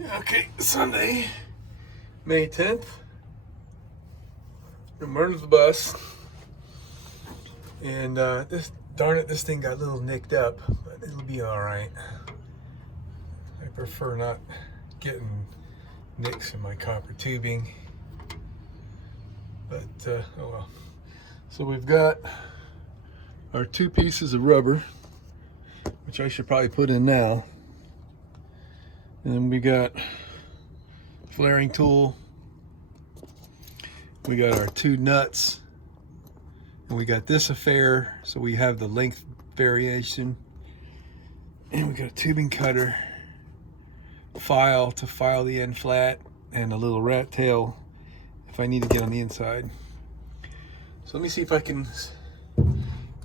Okay, Sunday, May 10th. I'm running the bus. And this thing got a little nicked up, but it'll be all right. I prefer not getting nicks in my copper tubing. But, oh well. So we've got our 2 pieces of rubber, which I should probably put in now. And then we got flaring tool. We got our 2 nuts. And we got this affair, so we have the length variation. And we got a tubing cutter, file to file the end flat, and a little rat tail if I need to get on the inside. So let me see if I can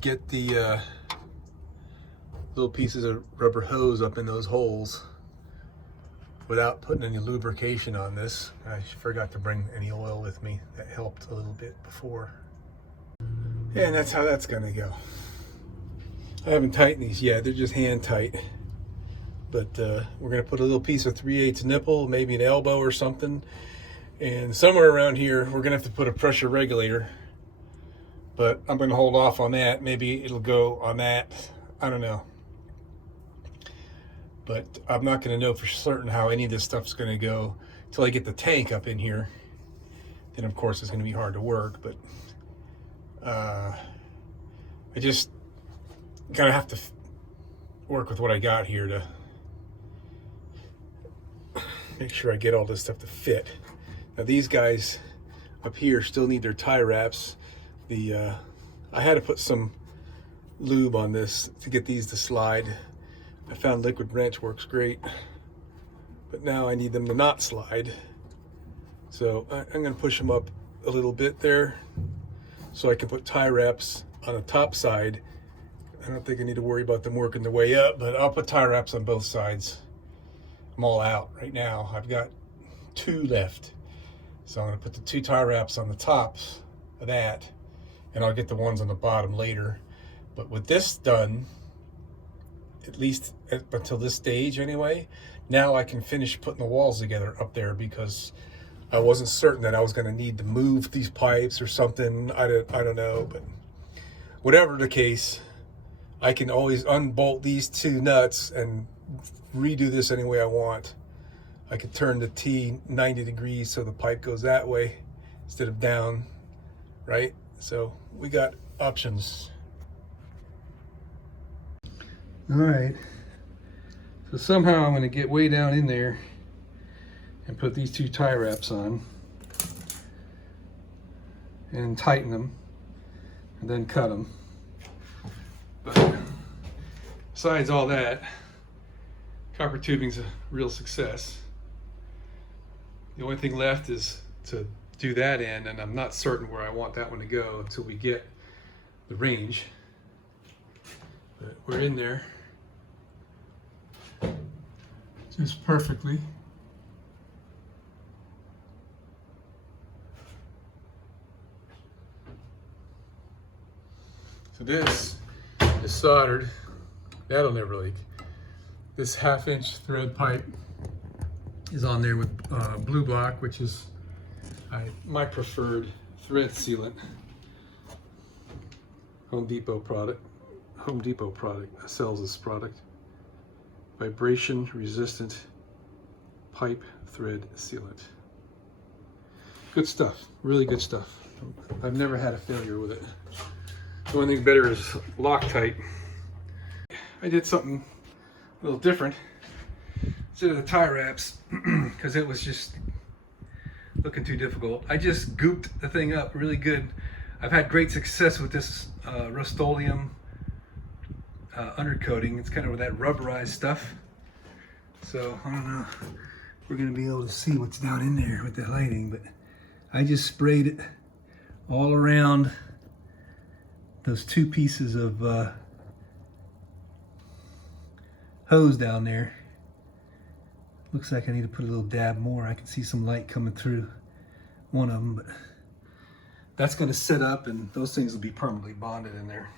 get the little pieces of rubber hose up in those holes without putting any lubrication on this. I forgot to bring any oil with me. That helped a little bit before. Yeah, and that's how that's gonna go. I haven't tightened these yet, they're just hand tight. But we're gonna put a little piece of 3/8 nipple, maybe an elbow or something. And somewhere around here, we're gonna have to put a pressure regulator. But I'm gonna hold off on that. Maybe it'll go on that, I don't know. But I'm not gonna know for certain how any of this stuff's gonna go until I get the tank up in here. Then of course it's gonna be hard to work, but I just kind of have to work with what I got here to make sure I get all this stuff to fit. Now these guys up here still need their tie wraps. I had to put some lube on this to get these to slide. I found liquid wrench works great, but now I need them to not slide. So I'm going to push them up a little bit there so I can put tie wraps on the top side. I don't think I need to worry about them working their way up, but I'll put tie wraps on both sides. I'm all out right now. I've got 2 left. So I'm going to put the 2 tie wraps on the tops of that, and I'll get the ones on the bottom later. But with this done, at least until this stage anyway, now I can finish putting the walls together up there, because I wasn't certain that I was going to need to move these pipes or something. I don't know, but whatever the case, I can always unbolt these 2 nuts and redo this any way I want. I could turn the T 90 degrees so the pipe goes that way instead of down, right? So we got options. All right, so somehow I'm going to get way down in there and put these 2 tie wraps on and tighten them and then cut them. But besides all that, copper tubing's a real success. The only thing left is to do that end, and I'm not certain where I want that one to go until we get the range. But we're in there just perfectly. So this is soldered. That'll never leak. This 1/2-inch thread pipe is on there with blue block, which is my preferred thread sealant. Home Depot product sells this product. Vibration resistant pipe thread sealant. Good stuff, really good stuff. I've never had a failure with it. The only thing better is Loctite. I did something a little different. Instead of the tie wraps, because it was just looking too difficult, I just gooped the thing up really good. I've had great success with this Rust-Oleum undercoating. It's kind of that rubberized stuff. So I don't know if we're going to be able to see what's down in there with the lighting, but I just sprayed it all around those 2 pieces of hose down there. Looks like I need to put a little dab more. I can see some light coming through one of them, but that's going to sit up and those things will be permanently bonded in there.